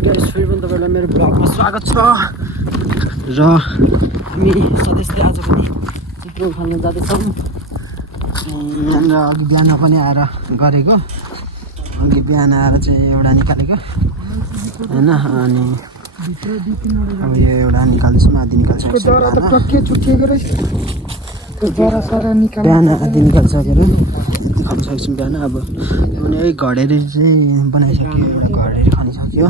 Guys फेरि पनि तपाईँलाई मेरो ब्लगमा स्वागत छ र हामी सदस्यले आज पनि चित्र उठाउन जाँदैछौँ। यहाँनिर अघि बिहान पनि आएर गरेको, अघि बिहान आएर चाहिँ एउटा निकालेको होइन। अनि अब यो एउटा निकाल्दैछौँ, आधी निकालिसकेको बिहान आधी निकालिसकेर खाइसकेछौँ बिहान। अब यही घडेरी चाहिँ बनाइसक्यो, एउटा घडेरी खनिसक्यो,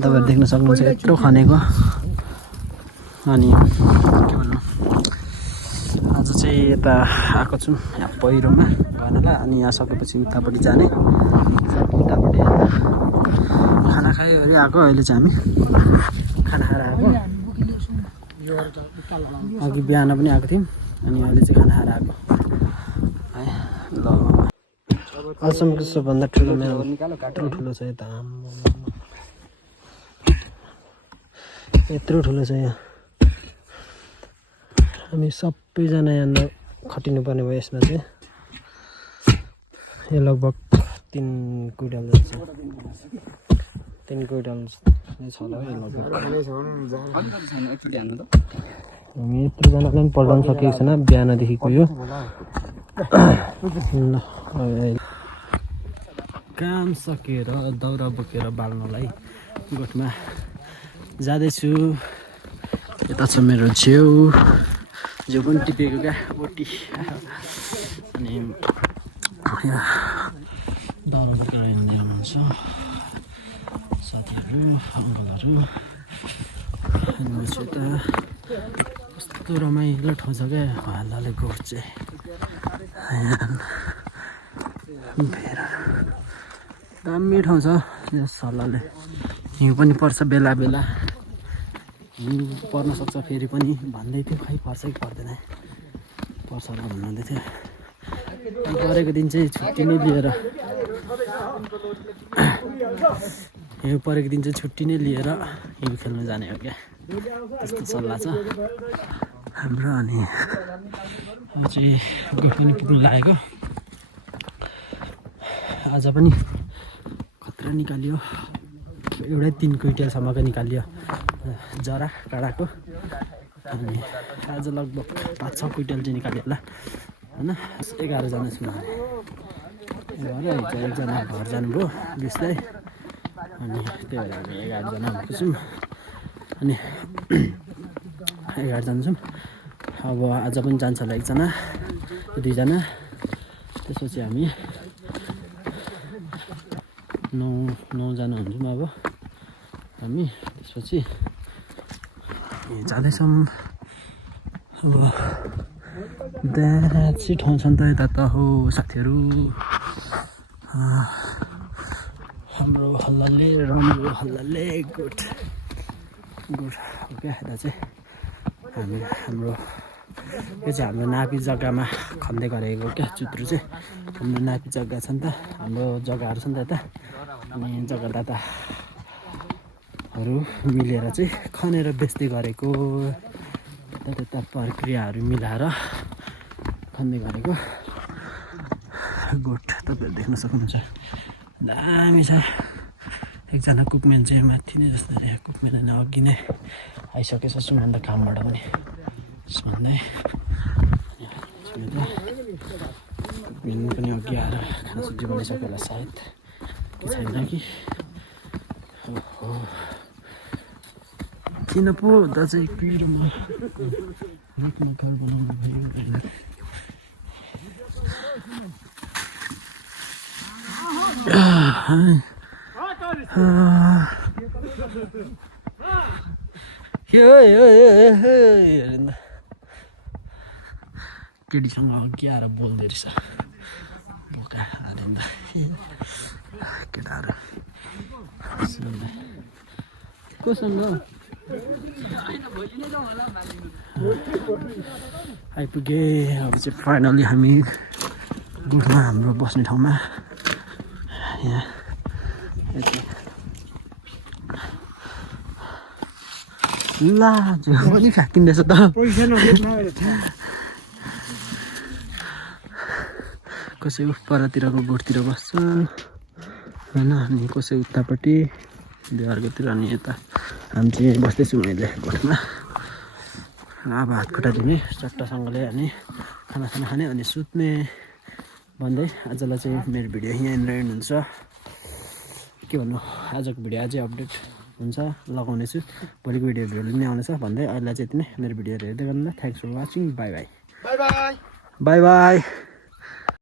तपाईँहरू देख्न सक्नुहुन्छ यत्रो खनेको। अनि के भन्नु, आज चाहिँ यता आएको छौँ यहाँ पहिरोमा गर्नलाई। अनि यहाँ सकेपछि उतापट्टि जाने, उतापट्टि खाना खाइवरी आएको। अहिले चाहिँ हामी खाना खाएर आएको, अघि बिहान पनि आएको थियौँ अनि अहिले चाहिँ खाना खाएर आएको है। ल अहिलेसम्मको सबभन्दा ठुलो मेरो यत्रो ठुलो छ, यता यत्रो ठुलो छ यहाँ। हामी सबैजना यहाँनिर खटिनुपर्ने भयो यसमा चाहिँ। यो लगभग 3 क्विन्टल जस्तो छ, 3 क्विन्टल छ होला यो लगभग। हामी यत्रोजनालाई पनि पल्टाउन सकेको छैन बिहानदेखिको यो काम सकेर दाउरा बोकेर बाल्नलाई गोठमा जाँदैछु। यता छ मेरो छेउ पनि टिपेको क्या बोटी। अनि यहाँ दाउरा बोकेर हिँड्दै हुनुहुन्छ साथीहरू, अङ्कलहरू। अनि यता कस्तो रमाइलो ठाउँ छ क्या हालले गोठ चाहिँ। दामी ठाउँ छ यो सल्लाहले। हिउँ पनि पर्छ बेला बेला, हिउँ पर्न सक्छ फेरि पनि भन्दै थियो, खै पर्छ कि पर्दैन, पर्छ होला भन्नुहुँदै थियो। परेको दिन चाहिँ छुट्टी नै लिएर, हिउँ परेको दिन चाहिँ छुट्टी नै लिएर हिउँ खेल्नु जाने हो क्या, त्यस्तो सल्लाह छ हाम्रो। अनि अब चाहिँ गोठ पनि पुग्नु लागेको। आज पनि खतरा निकालियो, एउटै 3 क्विन्टलसम्मको निकालियो जरा काँडाको। अनि आज लगभग 5-6 क्विन्टल चाहिँ निकाल्यो होला होइन। 11 जना छौँ हामी, एकजना घर जानुभयो 20लाई। अनि त्यही भएर हामी 11 जना भएको छौँ। अनि 11 जना छौँ। अब आज पनि जान्छ होला 1 जना 2 जना, त्यसपछि हामी 9 जना हुन्छौँ अब हामी। त्यसपछि जाँदैछौँ। अब दाछी ठाउँ छ नि त यता त हो साथीहरू, हाम्रो हल्लाले राम्रो हल्लाले गोठ हो क्या। यता चाहिँ हाम्रो यो चाहिँ हाम्रो नापी जग्गामा खन्दै गरेको क्या चुत्रो चाहिँ। हाम्रो नापी जग्गा छ नि त, हाम्रो जग्गाहरू छ नि त यता। अनि जग्गादाताहरू मिलेर चाहिँ खनेर बेच्दै गरेको, त्यता प्रक्रियाहरू मिलाएर खन्दै गरेको गोठ तपाईँहरू देख्न सक्नुहुन्छ। दामी छ। एकजना कुकम्यान चाहिँ माथि नै जस्तो यहाँ कुकम्यान अघि नै आइसकेछ सुमन्दा कामबाट पनि। सुमन्दै कुकम्यान पनि अघि आएर खाना सब्जी बनाइसक्यो होला सायद, कि छैन कि। ओहो किन पो दाजु पिरोमा रुखमा घर बनाउनु भयो होइन। केटीसँग अघि आएर बोल्दै रहेछ बोका अरे केटाहरू कोसँग आइपुगे। अब चाहिँ फाइनली हामी गोठमा हाम्रो बस्ने ठाउँमा यहाँ ला जो पनि फ्याँकिँदैछ त। कसै परतिरको गोठतिर बस्छ होइन, अनि कसै उतापट्टि देवारकोतिर अनि यता हामी चाहिँ बस्दैछु मैले गोठमा अब हात खुट्टा धुने चट्टासँगले अनि खानासाना खाने अनि सुत्ने भन्दै आजलाई चाहिँ मेरो भिडियो यहाँनिर एन्ड हुन्छ के भन्नु आजको भिडियो अझै अपडेट हुन्छ लगाउने छु भोलिको भिडियोहरू नै आउनेछ भन्दै अहिले चाहिँ यति नै मेरो भिडियोहरू हेर्दै गर्नु thanks for watching bye bye bye by